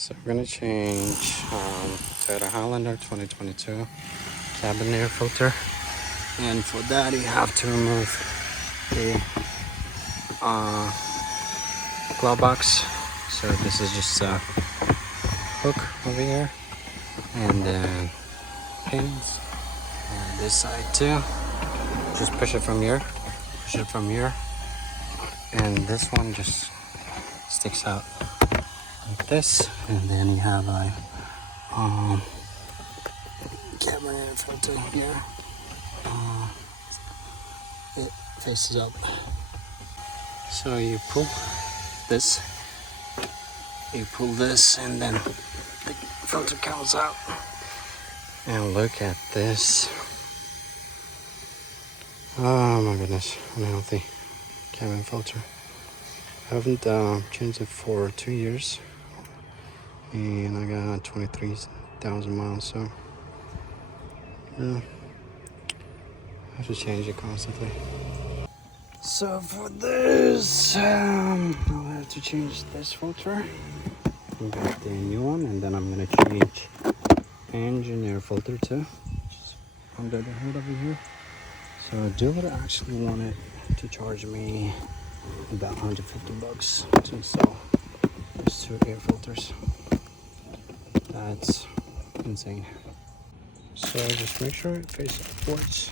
So we're gonna change Toyota Highlander 2022 cabin air filter, and for that you have to remove the glove box. So this is just a hook over here, and then pins on this side too. Just push it from here, and this one just sticks out like this, and then you have a cabin air filter here. It faces up, so you pull this, and then the filter comes out. And look at this. Oh my goodness, unhealthy cabin filter. I haven't changed it for 2 years, and I got 23,000 miles, so yeah, I have to change it constantly. So for this, I'll have to change this filter, get the new one, and then I'm gonna change engine air filter too, just under the hood over here. So dealer actually wanted to charge me about $150 to install these 2 air filters. That's insane. So just make sure it faces upwards.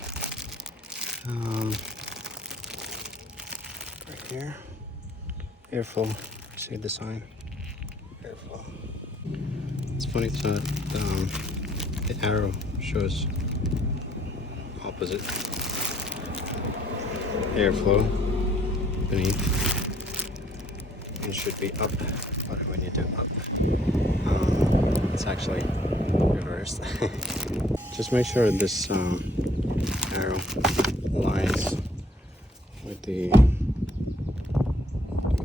Right here, airflow. See the sign? Airflow. It's funny that the arrow shows opposite. Airflow beneath. It should be up, but when you do up, it's actually reversed. Just make sure this arrow lines with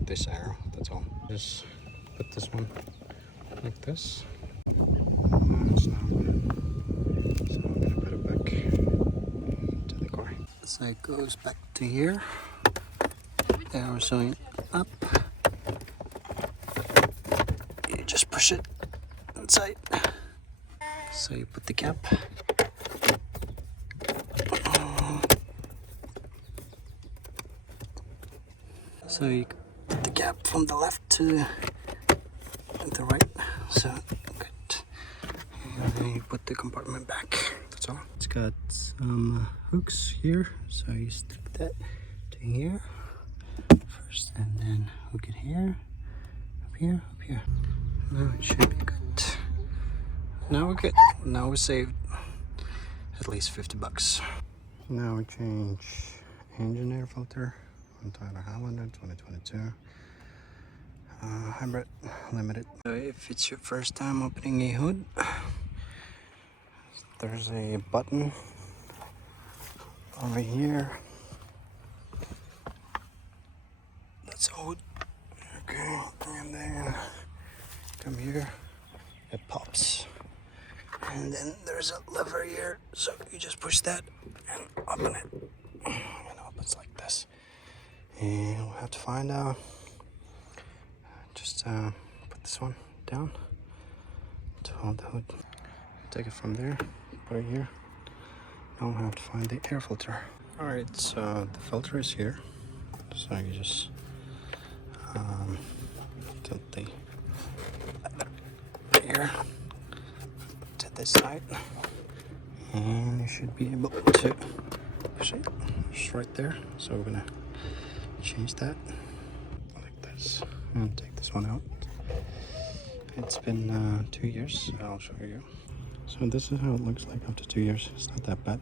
this arrow. That's all. Just put this one like this. It's not good. So I'm gonna put it back to the car. So it goes back to here. The arrow's going up. You just push it inside. So you put the cap. So you put the cap from the left to the right. So good. And then you put the compartment back. That's all. It's got some hooks here. So you stick that to here first, and then hook it here, up here, up here. Now it should be good. Now we're good. Now we saved at least $50. Now we change engine air filter on Toyota Highlander 2022 hybrid limited. So if it's your first time opening a hood, there's a button over here. That's hood. Okay, and then come here. It pops. And then there's a lever here, so you just push that and open it. And it opens like this. And we'll have to find out. Just put this one down to hold the hood. Take it from there, put it here. Now we'll have to find the air filter. Alright, so the filter is here. So you just tilt the here to this side, and you should be able to push it just right there. So we're gonna change that like this and take this one out. It's been 2 years, so I'll show you. So this is how it looks like after 2 years. It's not that bad,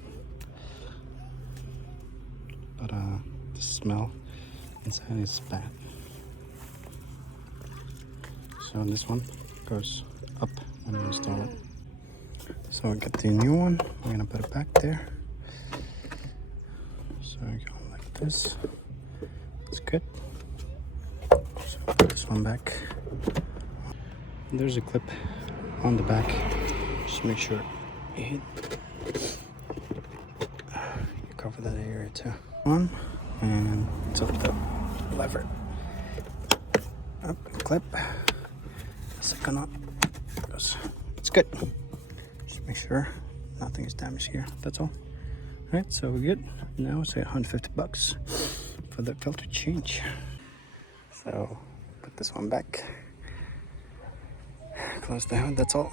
but the smell inside is bad. So this one goes up when you install it. So we got the new one. We're gonna put it back there. So we go like this. It's good. So put this one back. There's a clip on the back. Just make sure you hit. You cover that area too. On and tilt the lever up, clip. Second up. goes. It's good. Just make sure nothing is damaged here. That's all. All right, so we're good. Now it's $150 for the filter change. So put this one back. Close the hood. That's all.